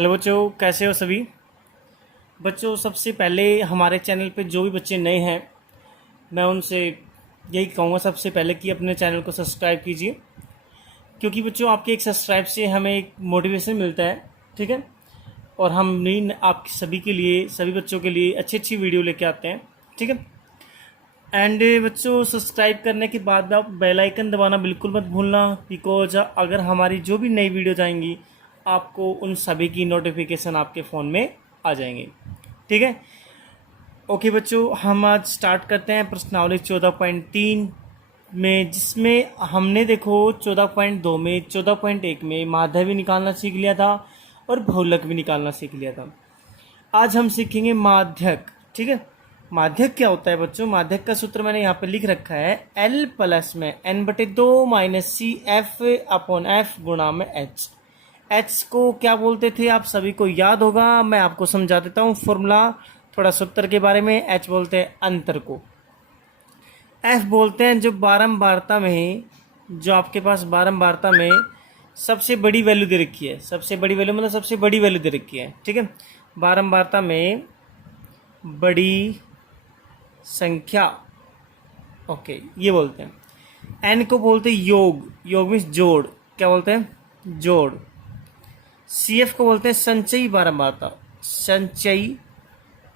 Hello बच्चों, कैसे हो सभी बच्चों। सबसे पहले हमारे चैनल पे जो भी बच्चे नए हैं, मैं उनसे यही कहूँगा सबसे पहले कि अपने चैनल को सब्सक्राइब कीजिए, क्योंकि बच्चों आपके एक सब्सक्राइब से हमें एक मोटिवेशन मिलता है। ठीक है, और हम नई आप सभी के लिए, सभी बच्चों के लिए अच्छी अच्छी वीडियो लेके आते हैं। ठीक है, एंड बच्चों सब्सक्राइब करने के बाद आप बेल आइकन दबाना बिल्कुल मत भूलना, बिकॉज अगर हमारी जो भी नई वीडियोज आएंगी आपको उन सभी की नोटिफिकेशन आपके फ़ोन में आ जाएंगे। ठीक है, ओके बच्चों, हम आज स्टार्ट करते हैं प्रश्नावली 14.3 में, जिसमें हमने देखो 14.2 में, 14.1 में माध्य भी निकालना सीख लिया था और बहुलक भी निकालना सीख लिया था। आज हम सीखेंगे माध्यक। ठीक है, माध्यक क्या होता है बच्चों? माध्यक का सूत्र मैंने यहाँ पे लिख रखा है, L प्लस में n/2 minus C F upon F गुणा में एच। एच को क्या बोलते थे आप सभी को याद होगा, मैं आपको समझा देता हूँ फॉर्मूला, थोड़ा सूत्र के बारे में। एच बोलते हैं अंतर को, एफ बोलते हैं जो बारंबारता में, जो आपके पास बारंबारता में सबसे बड़ी वैल्यू दे रखी है। सबसे बड़ी वैल्यू मतलब सबसे बड़ी वैल्यू दे रखी है। ठीक है, बारंबारता में बड़ी संख्या, ओके, ये बोलते हैं। एन को बोलते हैं योग, योग मीन्स जोड़, क्या बोलते हैं? जोड़। सी एफ को बोलते हैं संचयी बारंबारता, संचयी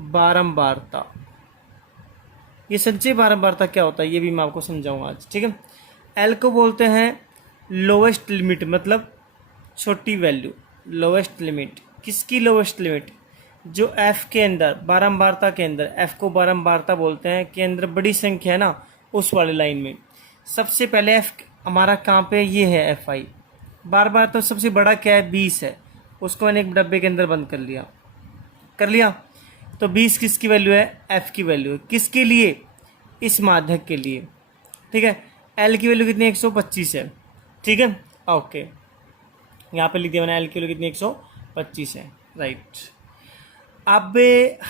बारंबारता। ये संचयी बारंबारता क्या होता है ये भी मैं आपको समझाऊंगा आज। ठीक है, एल को बोलते हैं लोवेस्ट लिमिट, मतलब छोटी वैल्यू, लोवेस्ट लिमिट। किसकी लोवेस्ट लिमिट? जो एफ के अंदर, बारंबारता के अंदर, एफ को बारंबारता बोलते हैं, के अंदर बड़ी संख्या है ना, उस वाले लाइन में सबसे पहले एफ हमारा कहाँ पे? ये है एफ आई। बार बार तो सबसे बड़ा क्या है? 20 है, उसको मैंने एक डब्बे के अंदर बंद कर लिया। तो 20 किसकी वैल्यू है? एफ की वैल्यू है। किसके लिए? इस माध्यक के लिए। ठीक है, एल की वैल्यू कितनी? 125 है। ठीक है, ओके, यहाँ पे लिख दिया मैंने, एल की वैल्यू कितनी? 125 है, राइट। अब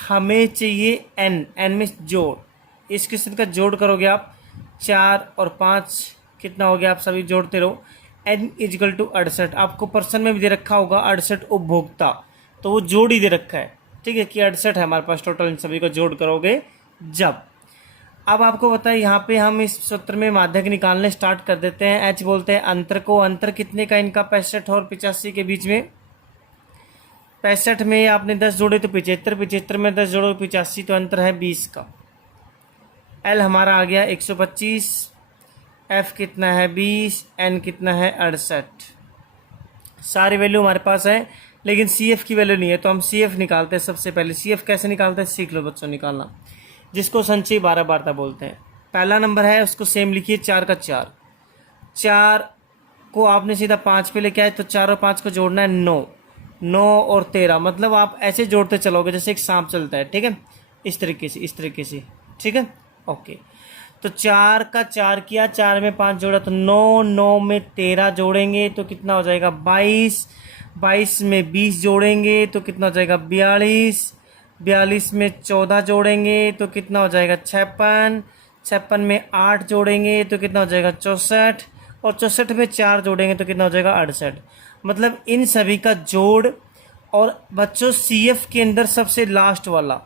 हमें चाहिए एन, एन में जोड़। इस क्वेश्चन का जोड़ करोगे आप, 4 और 5 कितना हो गया? आप सभी जोड़ते रहो। एन इजकल टू 68, आपको पर्सन में भी दे रखा होगा 68 उपभोक्ता, तो वो जोड़ ही दे रखा है। ठीक है, कि 68 है हमारे पास टोटल, इन सभी को जोड़ करोगे जब। अब आपको पता है यहाँ पे हम इस सूत्र में माध्यक निकालने स्टार्ट कर देते हैं। एच बोलते हैं अंतर को, अंतर कितने का इनका? 65 और 85 के बीच में। 65 में आपने 10 जोड़े तो 75, 75 में 10 जोड़ो 85, तो अंतर है 20 का। एल हमारा आ गया 125, एफ कितना है? 20, एन कितना है? 68। सारी वैल्यू हमारे पास है, लेकिन सी एफ की वैल्यू नहीं है, तो हम सी एफ निकालते हैं। सबसे पहले सी एफ कैसे निकालते हैं सीख लो बच्चों निकालना, जिसको संचयी बारंबारता बोलते हैं। पहला नंबर है, उसको सेम लिखिए, 4 का 4। 4 को आपने सीधा 5 पे लेके आए, तो 4 और 5 को जोड़ना है 9, 9 और 13, मतलब आप ऐसे जोड़ते चलोगे जैसे एक सांप चलता है। ठीक है, इस तरीके से, इस तरीके से। ठीक है, ओके। तो 4 का 4 किया, 4 में 5 जोड़ा तो 9, 9 में 13 जोड़ेंगे तो कितना हो जाएगा? 22, 22 में 20 जोड़ेंगे तो कितना हो जाएगा? 42, 42 में 14 जोड़ेंगे तो कितना हो जाएगा? 56, 56 में 8 जोड़ेंगे तो कितना हो जाएगा? 64, और 64 में 4 जोड़ेंगे तो कितना हो जाएगा? 68। मतलब इन सभी का जोड़, और बच्चों सी एफ के अंदर सबसे लास्ट वाला,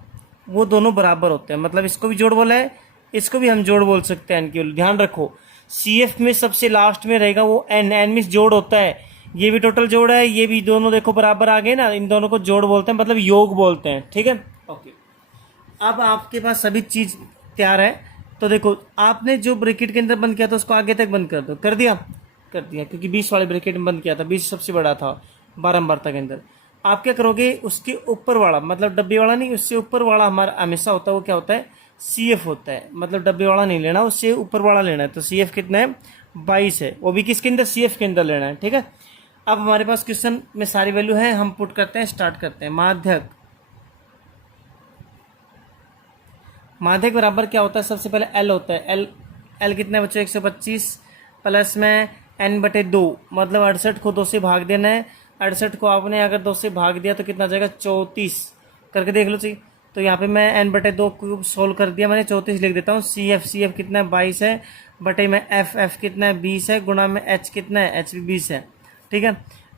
वो दोनों बराबर होते हैं। मतलब इसको भी जोड़ बोला है, इसको भी हम जोड़ बोल सकते हैं। इनकी ध्यान रखो, सी एफ में सबसे लास्ट में रहेगा वो एन, एन मीन्स जोड़ होता है। ये भी टोटल जोड़ है, ये भी, दोनों देखो बराबर आ गए ना, इन दोनों को जोड़ बोलते हैं, मतलब योग बोलते हैं। ठीक है, ओके। अब आपके पास सभी चीज तैयार है, तो देखो आपने जो ब्रैकेट के अंदर बंद किया था उसको आगे तक बंद कर दो। कर दिया? कर दिया, क्योंकि 20 वाले ब्रैकेट में बंद किया था, 20 सबसे बड़ा था बारंबारता के अंदर। आप क्या करोगे? उसके ऊपर वाला, मतलब डब्बे वाला नहीं, उससे ऊपर वाला हमारा हमेशा होता है, वो क्या होता है? सी एफ होता है। मतलब डब्बे वाला नहीं लेना, उससे ऊपर वाला लेना है। तो सी एफ कितना है? 22 है, वो भी किसके अंदर? सी एफ के अंदर लेना है। ठीक है, अब हमारे पास क्वेश्चन में सारी वैल्यू है, हम पुट करते हैं, स्टार्ट करते हैं। माध्यक, माध्यक बराबर क्या होता है? सबसे पहले एल होता है। एल, एल कितना है बच्चों? 125 प्लस में n/2, मतलब 68 को 2 से भाग देना है। 68 को आपने अगर 2 से भाग दिया तो कितना जाएगा? 34। करके देख लो सही। तो यहाँ पे मैं n/2 को सोल्व कर दिया मैंने, 34 लिख देता हूँ। सी एफ, सी एफ कितना है? 22 है, बटे में एफ, एफ कितना है? 20 है, गुणा में एच कितना है? एच भी 20 है। ठीक है,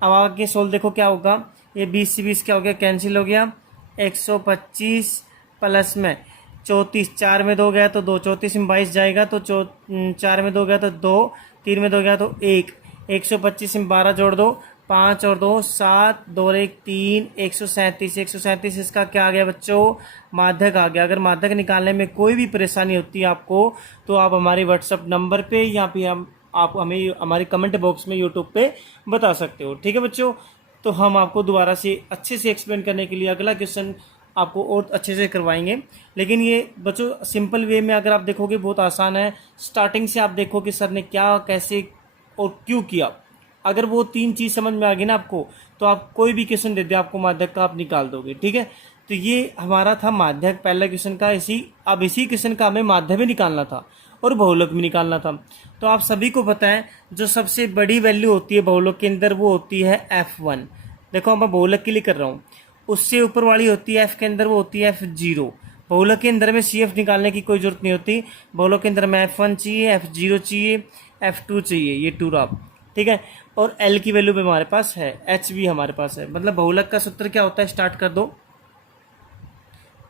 अब आगे सोल्व देखो क्या होगा। ये 20 से 20 क्या हो गया, कैंसिल हो गया। 125 प्लस में 34, 4 में 2 गया तो 2, 34 में 22 जाएगा तो 4 में 2 गया तो 2, 3 में 2 गया तो 1, 125 में 12 जोड़ दो, 5 और 2 7, 2 और 1 3, 137, 137 इसका क्या आ गया बच्चों, माध्यक आ गया। अगर माध्यक निकालने में कोई भी परेशानी होती है आपको तो आप हमारे व्हाट्सएप नंबर पे या फिर आप हमें हमारे कमेंट बॉक्स में यूट्यूब पे बता सकते हो, ठीक है बच्चों। तो हम आपको दोबारा से अच्छे से एक्सप्लेन करने के लिए अगला क्वेश्चन आपको और अच्छे से करवाएंगे। लेकिन ये बच्चों सिंपल वे में अगर आप देखोगे बहुत आसान है। स्टार्टिंग से आप देखो कि सर ने क्या कैसे और क्यों किया। अगर वो 3 चीज़ समझ में आ गई ना आपको तो आप कोई भी क्वेश्चन दे दे आपको माध्यक का आप निकाल दोगे, ठीक है। तो ये हमारा था माध्यक पहला क्वेश्चन का। अब इसी क्वेश्चन का हमें माध्य भी निकालना था और बहुलक भी निकालना था। तो आप सभी को पता है जो सबसे बड़ी वैल्यू होती है बहुलक के अंदर वो होती है F1। देखो मैं बहुलक के लिए कर रहा हूँ। उससे ऊपर वाली होती है F के अंदर वो होती है F0। बहुलक के अंदर में CF निकालने की कोई जरूरत नहीं होती। बहुलक के अंदर में F1 चाहिए, F0 चाहिए, F2 चाहिए, ये 2 रहा, ठीक है। और L की वैल्यू भी हमारे पास है, H भी हमारे पास है। मतलब बहुलक का सूत्र क्या होता है, स्टार्ट कर दो।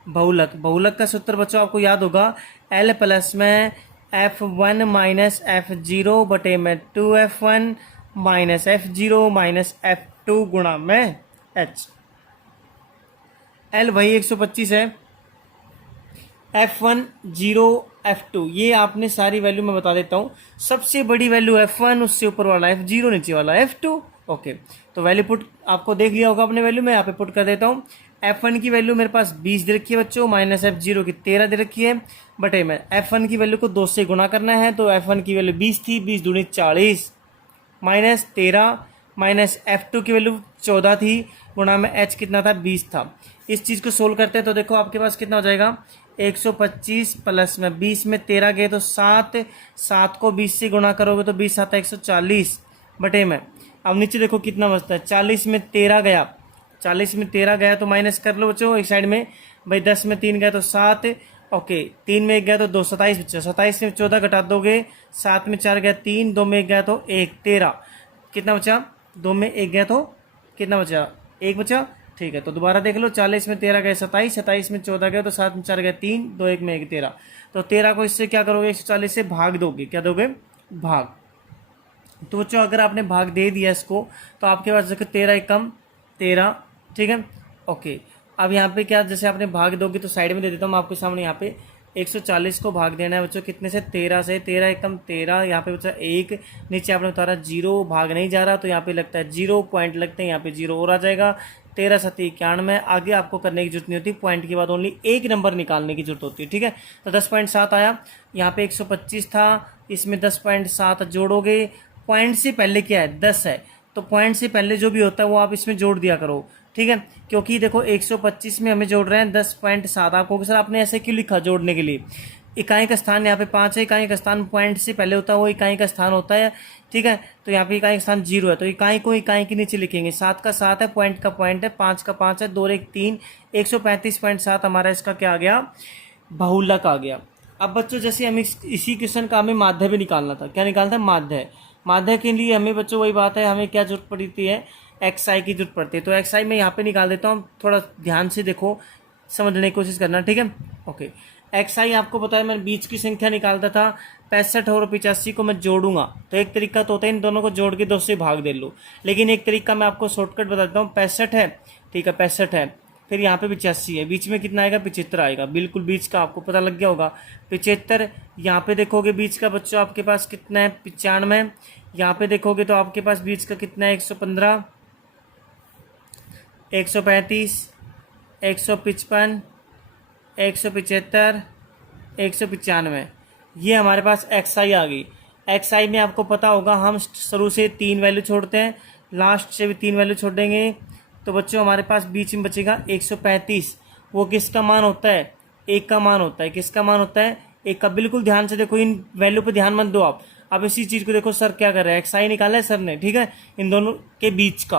बहुलक का सूत्र बच्चों आपको याद होगा, L प्लस में F1 माइनस F0 बटे में 2F1 minus F0 minus F2 गुणा में H। L वही 125 है, F1 0 F2 ये आपने सारी वैल्यू मैं बता देता हूँ। सबसे बड़ी वैल्यू F1, उससे ऊपर वाला F0, नीचे वाला F2। ओके, तो वैल्यू पुट आपको देख लिया होगा अपने वैल्यू में, यहाँ पे पुट कर देता हूँ। F1 की वैल्यू मेरे पास 20 दे रखी है बच्चों, माइनस F0 की 13 दे रखी है, बटे में F1 की वैल्यू को 2 से गुणा करना है। तो F1 की वैल्यू 20 थी, 20 दूनी 40, माइनस 13, माइनस F2 की वैल्यू 14 थी, गुणा में H कितना था, 20 था। इस चीज़ को सोल्व करते हैं तो देखो आपके पास कितना हो जाएगा, 125 प्लस में 20 में 13 गए तो 7, 7 को 20 से गुणा करोगे तो 20 आता है 140, बटे में अब नीचे देखो कितना बचता है, 40 में 13 गया, 40 में 13 गया तो माइनस कर लो बच्चों एक साइड में भाई। 10 में 3 गया तो 7, ओके 3 में 1 गया तो 2, 27 बच्चा, 27 में 14 घटा दोगे, 7 में 4 गया 3, 2 में 1 गया तो 1, 13 कितना बचा, 2 में 1 गया तो कितना बचा, 1 बचा, ठीक है। तो दोबारा देख लो, 40 में 13 गए 27, 27 में 14 गए तो 7 में 4 गए 3, 2 1 में 1 13। तो 13 को इससे क्या करोगे, 140 से भाग दोगे, क्या दोगे, भाग। तो बच्चों अगर आपने भाग दे दिया इसको तो आपके पास देखो 13 एकम 13, ठीक है। ओके, अब यहाँ पे क्या, जैसे आपने भाग दोगे तो साइड में दे देता हूँ मैं आपके सामने। यहाँ पे 140 को भाग देना है बच्चों कितने से, 13 से, 13 एकम 13, यहाँ पे बच्चा 1, नीचे आपने उतारा 0, भाग नहीं जा रहा तो यहाँ पे लगता है 0 पॉइंट लगते हैं, यहाँ पे 0 और आ जाएगा। 13 7 91, आगे आपको करने की जरूरत नहीं होती, पॉइंट के बाद ओनली एक नंबर निकालने की जरूरत होती है, ठीक है। तो 10.7 आया, यहाँ पे 125 था, इसमें 10.7 जोड़ोगे, पॉइंट से पहले क्या है, 10 है, तो पॉइंट से पहले जो भी होता है वो आप इसमें जोड़ दिया करो, ठीक है। क्योंकि देखो 125 में हमें जोड़ रहे हैं 10.7, आपको सर आपने ऐसे क्यों लिखा जोड़ने के लिए, इकाई का स्थान यहाँ पे 5 है, इकाई का स्थान पॉइंट से पहले होता है वो इकाई का स्थान होता है, ठीक है। तो यहाँ पे इकाई का स्थान 0 है तो इकाई को इकाई के नीचे लिखेंगे, 7 का 7 है, पॉइंट का पॉइंट है, 5 का 5 है, 2 1 3, 135.7 हमारा इसका क्या आ गया, बहुलक आ गया। अब बच्चों जैसे हमें इसी क्वेश्चन का हमें माध्य भी निकालना था, क्या निकालना था, माध्य। माध्य के लिए हमें बच्चों वही बात है, हमें क्या जरूरत पड़ती है, XI की जरूरत पड़ती है। तो XI मैं यहाँ पे निकाल देता हूँ, थोड़ा ध्यान से देखो, समझने की कोशिश करना, ठीक है। ओके, XI आपको पता है मैं बीच की संख्या निकालता था, 65 और 85 को मैं जोड़ूंगा तो एक तरीका तो होता है इन दोनों को जोड़ के 2 से भाग दे लो, लेकिन एक तरीका मैं आपको शॉर्टकट बता देता हूँ। 65 है, ठीक है, 65 है, फिर यहाँ पे 85 है, बीच में कितना आएगा, 75 आएगा, बिल्कुल बीच का आपको पता लग गया होगा 75। यहाँ पे देखोगे बीच का बच्चों आपके पास कितना है, 95। यहाँ पे देखोगे तो आपके पास बीच का कितना है, 115, 135, 155, 175, 195, ये हमारे पास XI आ गई। XI में आपको पता होगा हम शुरू से 3 वैल्यू छोड़ते हैं, लास्ट से भी 3 वैल्यू छोड़ेंगे, तो बच्चों हमारे पास बीच में बचेगा 135। वो किसका मान होता है, 1 का मान होता है, किसका मान होता है, 1 का। बिल्कुल ध्यान से देखो, इन वैल्यू पे ध्यान मत दो आप। अब इसी चीज़ को देखो सर क्या कर रहे हैं, XI निकाला है सर ने, ठीक है, इन दोनों के बीच का।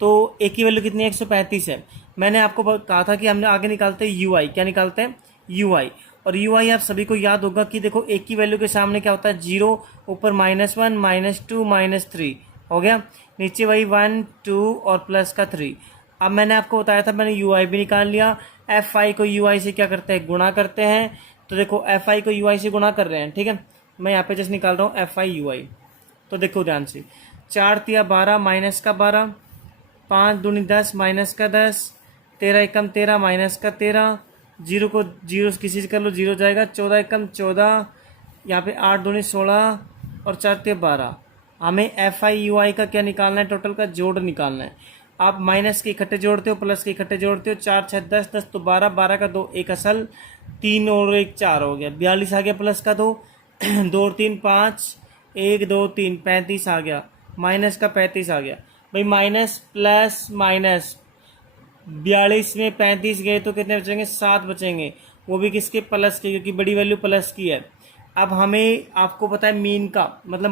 तो एक की वैल्यू कितनी है, 135 है। मैंने आपको कहा था कि हमने आगे निकालते हैं UI, क्या निकालते हैं, UI। और UI आप सभी को याद होगा कि देखो एक की वैल्यू के सामने क्या होता है, 0, ऊपर -1 -2 -3 हो गया, नीचे वही 1 2 और प्लस का 3। अब मैंने आपको बताया था, मैंने यू आई भी निकाल लिया। एफ आई को यू आई से क्या करते हैं, गुणा करते हैं। तो देखो एफ आई को यू आई से गुणा कर रहे हैं, ठीक है। मैं यहाँ पे जस्ट निकाल रहा हूँ एफ आई यू आई। तो देखो ध्यान से, 4 तिया 12 माइनस का 12, 5 दूनी 10 माइनस का 10, 13 एकम 13 माइनस का 13, जीरो को जीरो किसी से कर लो, जीरो जाएगा। 14 एकम 14, यहाँ पे 8 दूनी 16 और 4 तिया 12। हमें एफ आई यू आई का क्या निकालना है, टोटल का जोड़ निकालना है। आप माइनस के इकट्ठे जोड़ते हो, प्लस के इकट्ठे जोड़ते हो। 4 6 10 10 तो 12, 12 का 2 एक असल, 3 और 1 4 हो गया, 42 आ गया। प्लस का 2 2 और 3 5, 1 2 3 35 आ गया। माइनस का 35 आ गया। भाई माइनस प्लस माइनस, 42 में 35 गए तो कितने बचेंगे, 7 बचेंगे, वो भी किसके, प्लस के, क्योंकि बड़ी वैल्यू प्लस की है। अब हमें, आपको पता है मीन का मतलब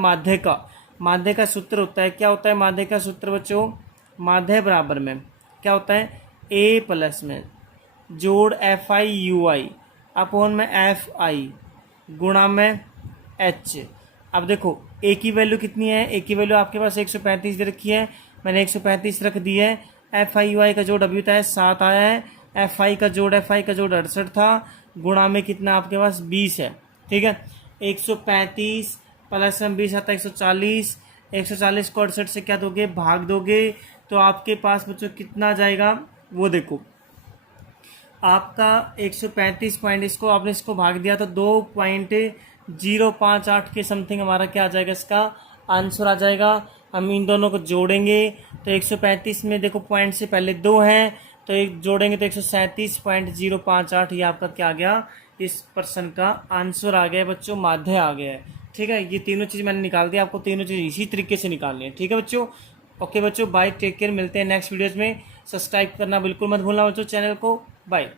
माध्य का सूत्र होता है, क्या होता है माध्य का सूत्र बच्चों, माध्य बराबर में क्या होता है, ए प्लस में जोड़ F I you I upon में एफ आई गुणा में एच। अब देखो ए की वैल्यू कितनी है, ए की वैल्यू आपके पास 135 दे रखी है, मैंने 135 रख दी है। एफ आई यू आई का जोड़ अभी बताया 7 आया है, एफ आई का जोड़ 68 था, गुणा में कितना आपके पास 20 है, ठीक है। 135 प्लस में 20 आता है 140, 140 को 68 से क्या दोगे, भाग दोगे, तो आपके पास बच्चों कितना जाएगा, वो देखो आपका 135 पॉइंट, इसको आपने इसको भाग दिया तो 2.058 के समथिंग हमारा क्या आ जाएगा, इसका आंसर आ जाएगा। हम इन दोनों को जोड़ेंगे तो 135 में देखो पॉइंट से पहले 2 हैं, तो एक जोड़ेंगे तो 137.058, ये आपका क्या आ गया, इस प्रश्न का आंसर आ गया बच्चों, माध्य आ गया है, ठीक है। ये तीनों चीज़ मैंने निकाल दी, आपको तीनों चीज़ इसी तरीके से निकालनी है, ठीक है बच्चों। ओके बच्चों, बाय, टेक केयर, मिलते हैं नेक्स्ट वीडियोज़ में। सब्सक्राइब करना बिल्कुल मत भूलना बच्चों चैनल को, बाय।